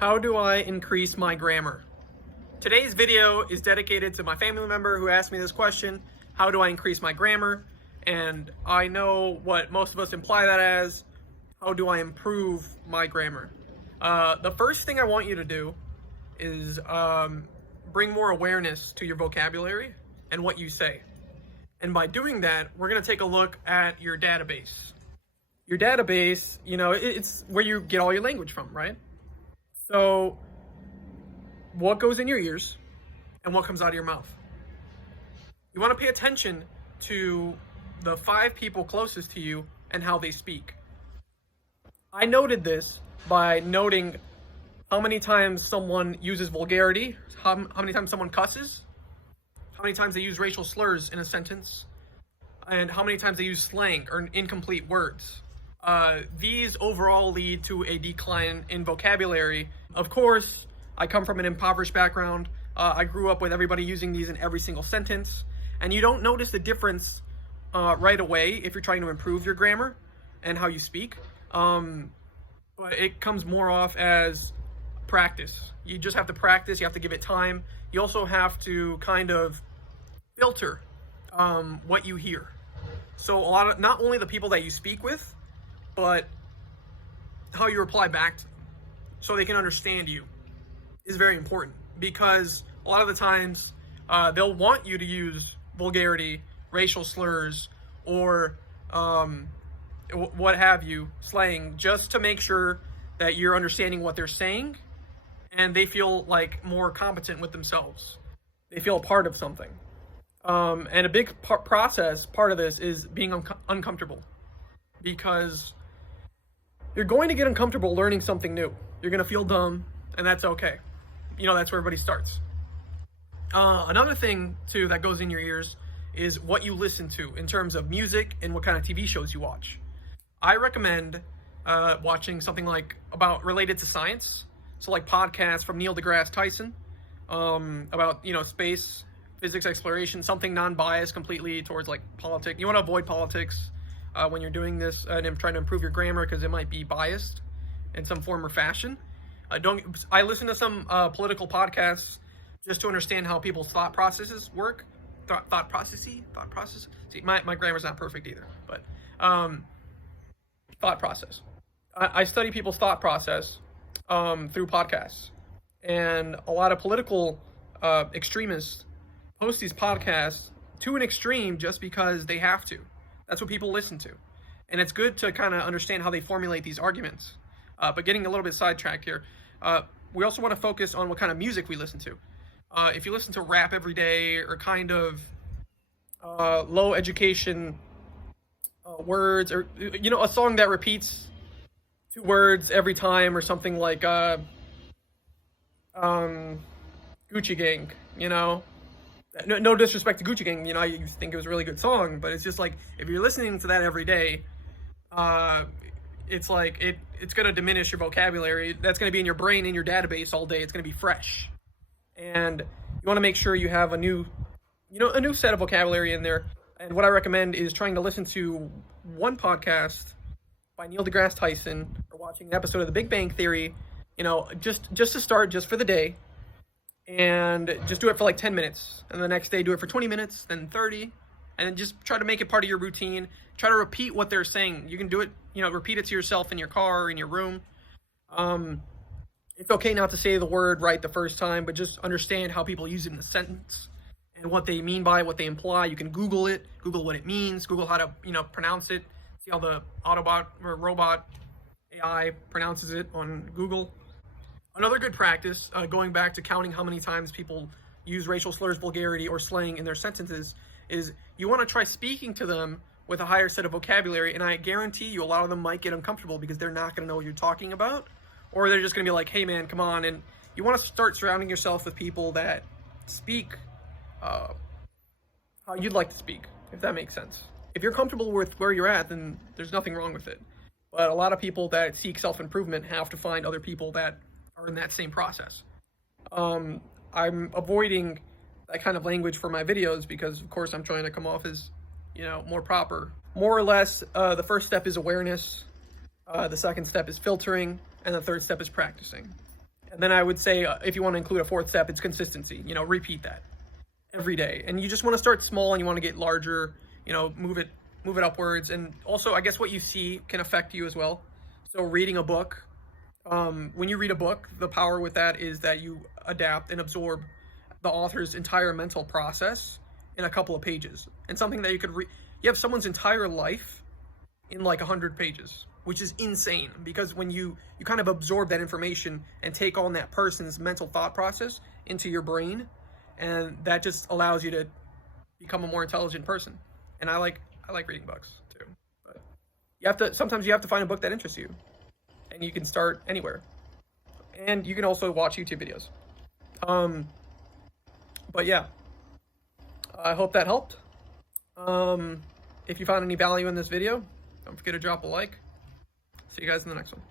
How do I increase my grammar? Today's video is dedicated to my family member who asked me this question: how do I increase my grammar? And I know what most of us imply that as: how do I improve my grammar? The first thing I want you to do is bring more awareness to your vocabulary and what you say. And by doing that, we're going to take a look at your database. Your database, it's where you get all your language from, right? So what goes in your ears and what comes out of your mouth? You want to pay attention to the 5 people closest to you and how they speak. I noted this by noting how many times someone uses vulgarity, how many times someone cusses, how many times they use racial slurs in a sentence, and how many times they use slang or incomplete words. These overall lead to a decline in vocabulary. Of course, I come from an impoverished background. I grew up with everybody using these in every single sentence, and you don't notice the difference right away if you're trying to improve your grammar and how you speak. But it comes more off as practice. You just have to practice. You have to give it time. You also have to kind of filter what you hear. So not only the people that you speak with, but how you reply back to them so they can understand you is very important, because a lot of the times they'll want you to use vulgarity, racial slurs, or what have you, slang, just to make sure that you're understanding what they're saying and they feel like more competent with themselves. They feel a part of something. And a big part of this is being uncomfortable, because you're going to get uncomfortable learning something new. You're going to feel dumb, and that's okay. That's where everybody starts. Another thing, too, that goes in your ears is what you listen to in terms of music and what kind of TV shows you watch. I recommend watching something related to science. So like podcasts from Neil deGrasse Tyson about, space, physics exploration, something non-biased completely towards politics. You want to avoid politics when you're doing this and trying to improve your grammar, because it might be biased in some form or fashion. I listen to some political podcasts just to understand how people's thought processes work. Thought process. See, my grammar's not perfect either, but thought process. I study people's thought process through podcasts, and a lot of political extremists post these podcasts to an extreme just because they have to. That's what people listen to, and it's good to kind of understand how they formulate these arguments. But getting a little bit sidetracked here, we also want to focus on what kind of music we listen to. If you listen to rap every day, or kind of low education words, or a song that repeats 2 words every time, or something like Gucci Gang, no disrespect to Gucci Gang, I think it was a really good song, but it's just like, if you're listening to that every day, it's going to diminish your vocabulary. That's going to be in your brain, in your database all day. It's going to be fresh. And you want to make sure you have a new set of vocabulary in there. And what I recommend is trying to listen to one podcast by Neil deGrasse Tyson, or watching an episode of The Big Bang Theory, just to start, just for the day. And just do it for 10 minutes. And the next day do it for 20 minutes, then 30. And then just try to make it part of your routine. Try to repeat what they're saying. You can do it, repeat it to yourself in your car or in your room. It's okay not to say the word right the first time, but just understand how people use it in a sentence and what they mean by it, what they imply. You can Google it, Google what it means, Google how to, pronounce it. See how the Autobot or robot AI pronounces it on Google. Another good practice, going back to counting how many times people use racial slurs, vulgarity, or slang in their sentences, is you want to try speaking to them with a higher set of vocabulary, and I guarantee you a lot of them might get uncomfortable because they're not going to know what you're talking about, or they're just going to be like, hey man, come on. And you want to start surrounding yourself with people that speak how you'd like to speak, if that makes sense. If you're comfortable with where you're at, then there's nothing wrong with it. But a lot of people that seek self-improvement have to find other people that are in that same process. I'm avoiding that kind of language for my videos because, of course, I'm trying to come off as, more proper. More or less, the first step is awareness. The second step is filtering. And the third step is practicing. And then I would say, if you want to include a fourth step, it's consistency. You know, repeat that every day. And you just want to start small and you want to get larger, you know, move it upwards. And also, I guess what you see can affect you as well. So reading a book, when you read a book, the power with that is that you adapt and absorb the author's entire mental process in a couple of pages. And something that you could read, you have someone's entire life in like 100 pages, which is insane, because when you kind of absorb that information and take on that person's mental thought process into your brain, and that just allows you to become a more intelligent person. And I like reading books too. But sometimes you have to find a book that interests you, and you can start anywhere. And you can also watch YouTube videos. But yeah, I hope that helped. If you found any value in this video, don't forget to drop a like. See you guys in the next one.